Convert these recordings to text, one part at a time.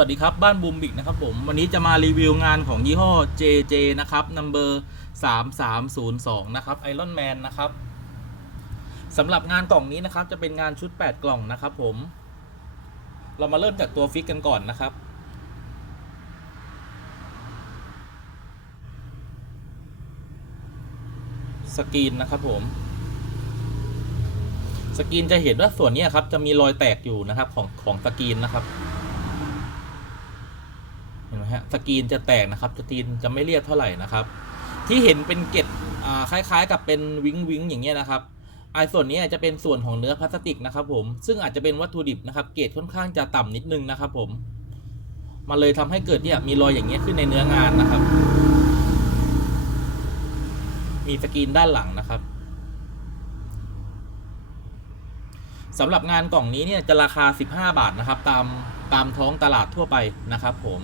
วัสดีครับ บ้านบูมบิกนะครับผมวันนี้จะมารีวิวงานของยี่ห้อ JJ นะครับ number 3302 นะครับ Iron Man นะครับสำหรับงานกล่องนี้นะครับ จะเป็นงานชุด 8 กล่องนะครับผม เรามาเริ่มจากตัวฟิกกันก่อนนะครับ สกรีนนะครับผม สกรีนจะเห็นว่าส่วนนี้ครับจะมีรอยแตกอยู่นะครับของของสกรีนนะครับ เห็นไหมฮะสกรีนจะแตกนะครับสกรีนจะไม่เรียบเท่าไหร่นะครับ ที่เห็นเป็นเกล็ดอ่าคล้ายๆ กับเป็นวิงวิงอย่างเงี้ยนะครับไอ้ส่วนนี้จะเป็นส่วนของเนื้อพลาสติกนะครับ ผมซึ่งอาจจะเป็นวัตถุดิบนะครับ เกรดค่อนข้างจะต่ำนิดนึงนะครับ ผมมันเลยทำให้เกิดเนี่ยมีรอยอย่างเงี้ยขึ้นในเนื้องานนะครับ มีสกรีนด้านหลังนะครับสำหรับงานกล่องนี้เนี่ยจะราคา 15 บาทนะครับ ตามตามท้องตลาดทั่วไปนะครับผม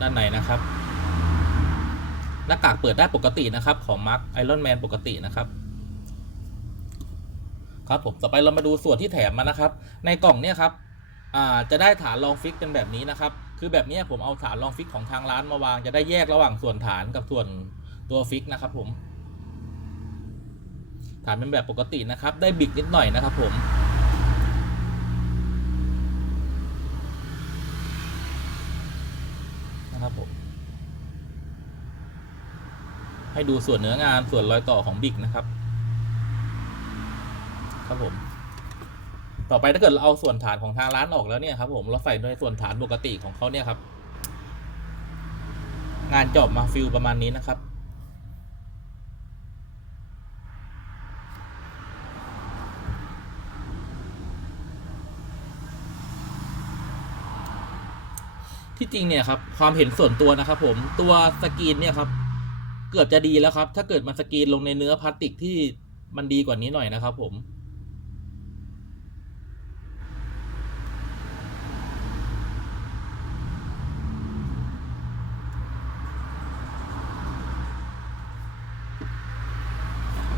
ด้านในนะครับ หน้ากากเปิดได้ปกตินะครับ ของมาร์คไอรอนแมนปกตินะครับ ครับผมต่อไปเรามาดูส่วนที่แถมมานะครับ ในกล่องเนี่ยครับจะได้ฐานรองฟิกเป็นแบบนี้นะครับ คือแบบนี้ผมเอาฐานรองฟิกของทางร้านมาวางจะได้แยกระหว่างส่วนฐานกับส่วนตัวฟิกนะครับ ผม ฐานเป็นแบบปกตินะครับ ได้บิกนิดหน่อยนะครับ ผม นะครับผม ให้ดูส่วนเนื้องานส่วนรอยต่อของบิกนะครับ ครับผม ต่อไปถ้าเกิดเราเอาส่วนฐานของทางร้านออกแล้วเนี่ยครับ ผมเราใส่ในส่วนฐานปกติของเขาเนี่ยครับ งานจบมาฟิลประมาณนี้นะครับ ที่จริงเนี่ยครับความเห็นส่วนตัวนะครับผมตัวสกรีนเนี่ยครับเกือบจะดีแล้วครับ ถ้าเกิดมันสกรีนลงในเนื้อพลาสติกที่มันดีกว่านี้หน่อยนะครับผม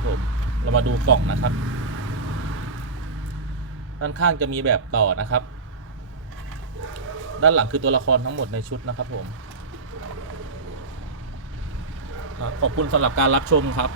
ผมเรามาดูกล่องนะครับ ด้านข้างจะมีแบบต่อนะครับ ด้านหลังคือตัวละครทั้งหมดในชุดนะครับผม ขอบคุณสำหรับการรับชมครับ